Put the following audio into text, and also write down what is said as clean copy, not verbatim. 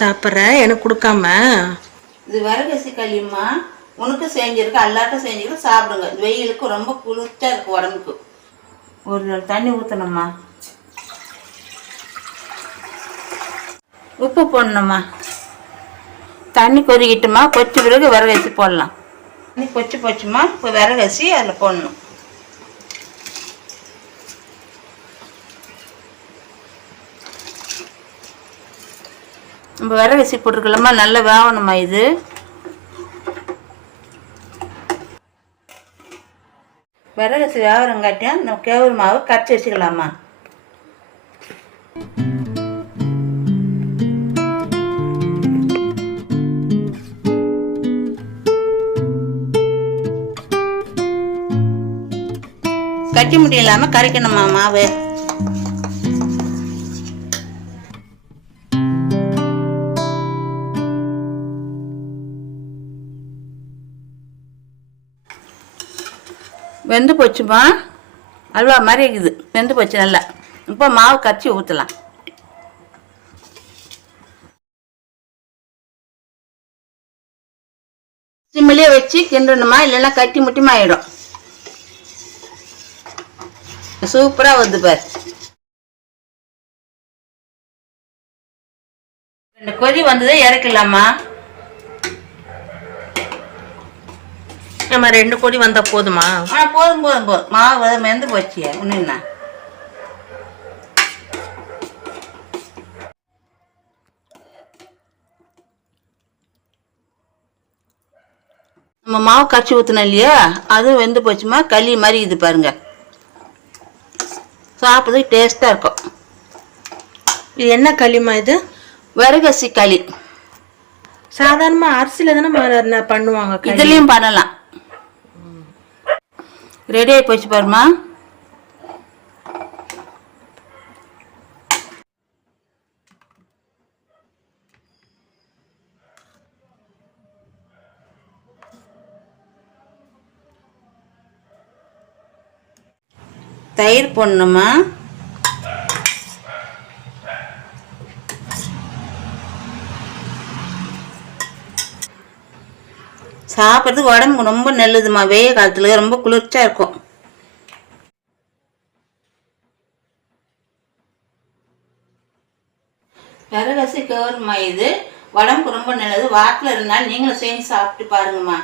சாப்பிட்ற எனக்கு கொடுக்காம? இது வரகசி களிம்மா, உனக்கு செஞ்சிருக்கு, எல்லாருக்கும் செஞ்சிருக்கு, சாப்பிடுங்க. வெயிலுக்கு ரொம்ப குளிர்ச்சியா இருக்கு உடம்புக்கு. ஒரு தண்ணி ஊற்றணும்மா, உப்பு போடணும்மா, தண்ணி கொதிக்கிட்டுமா, கொச்சி பிறகு வரகசி போடலாம். தண்ணி கொச்சி போச்சுமா, இப்போ வரகசி அதில் போடணும். நம்ம வரகசி போட்டிருக்கலாமா, நல்லா வேகணுமா. இது வரகசி வேகிறங்காட்டியும் நம்ம கேவுரு மாவு கரைச்சி வச்சுக்கலாமா. கட்டி முடி இல்லாமல் கரைக்கணுமா மாவு. வெந்து போச்சுமா, அல்வா மாதிரி இருக்குது, வெந்து போச்சு நல்லா. இப்போ மாவு கரைச்சி ஊற்றலாம். சிம்மிலே வச்சு கிண்டணுமா, இல்லைன்னா கட்டி முட்டிமா ஆயிடும். சூப்பராக வருது பார். 2 கொதி வந்ததே இறக்கலாமா. நம்ம 2 கொதி வந்தால் போதுமா? போதும் போதும் போதும். மாவு வெந்து போச்சு. ஒன்றுண்ணா நம்ம மாவு கரைச்சி ஊற்றினோம் இல்லையா, அதுவும் வெந்து போச்சுமா. களி மாதிரி இது பாருங்க, சாப்பிட்றதுக்கு டேஸ்ட்டாக இருக்கும். இது என்ன களிமா? இது வரகசி களி. சாதாரணமாக அரிசியில் தானே பண்ணுவாங்க, இதுலேயும் பண்ணலாம். ரெடி ஆகி போச்சு பாருமா. தயிர் போடணுமா. சாப்பிட்றதுக்கு உடம்புக்கு ரொம்ப நல்லதுமா. வெய்ய காலத்துல ரொம்ப குளிர்ச்சியா இருக்கும். வரகசி கேவுருமா, இது உடம்புக்கு ரொம்ப நல்லது. வாரத்தில் 2 நாள் நீங்களும் செஞ்சு சாப்பிட்டு பாருங்கம்மா.